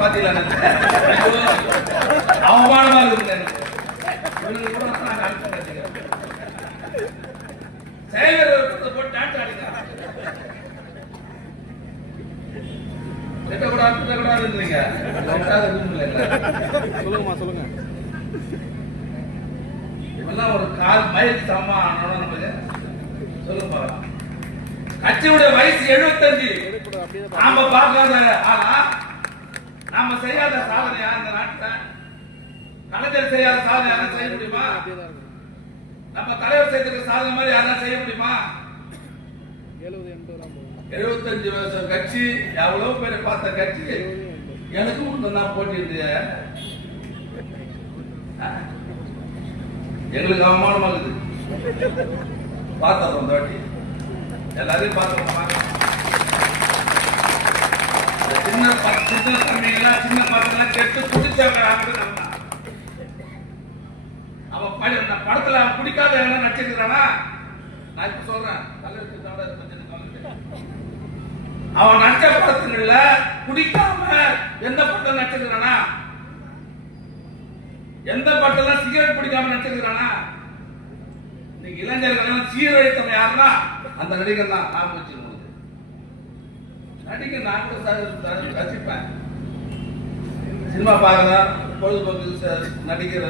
பாத்தீங்களா அவமானமா இருக்கு எனக்கு. செயலர் போட்டு டான்ஸ் ஆடிங்க சொல்லுங்க. இவெல்லாம் ஒரு கால் மைல் சம்மா நமக்கு சொல்லுங்க பார்க்கலாம். கட்சியுடைய வயசு 75. நாம பார்க்காத ஆனா நாம செய்யாத சாதனையா இந்த நாட்டில்? கலைஞர் செய்யாத சாதனை யாரும் செய்ய முடியுமா? நம்ம தலைவர் செய்திருக்க சாதனை மாதிரி யாரும் செய்ய முடியுமா? 75 வருஷம் கட்சி, எவ்வளவு பேரை பார்த்த கட்சி. எனக்கு முன்ன போட்டி எங்களுக்கு அவமானமா இருக்குது. பார்த்தோம் அந்த வாட்டி எல்லாரையும் பார்த்தோம். சின்ன தம்பிங்கெல்லாம் சின்ன பசங்க கெட்டு குடிச்சாங்க. அவன் படத்துல குடிக்காத எல்லாம் நடிச்சிருக்கிறானா? நான் இப்ப சொல்றேன், அவன் நடிச்ச படத்துங்கள்ல குடிக்காம எந்த படத்துல நடிச்சிருக்கிறானா? எந்த படத்துல சிகரெட் குடிக்காம நடிச்சிருக்கிறானா? இன்னைக்கு இளைஞர்கள் சீரழித்தவன் யாருன்னா அந்த நடிகர் தான். நான் வச்சு நடிகர் நான் கூட ரசிப்பேன். சினிமா பார்க்கறதா பொழுதுபோக்கு நடிகர்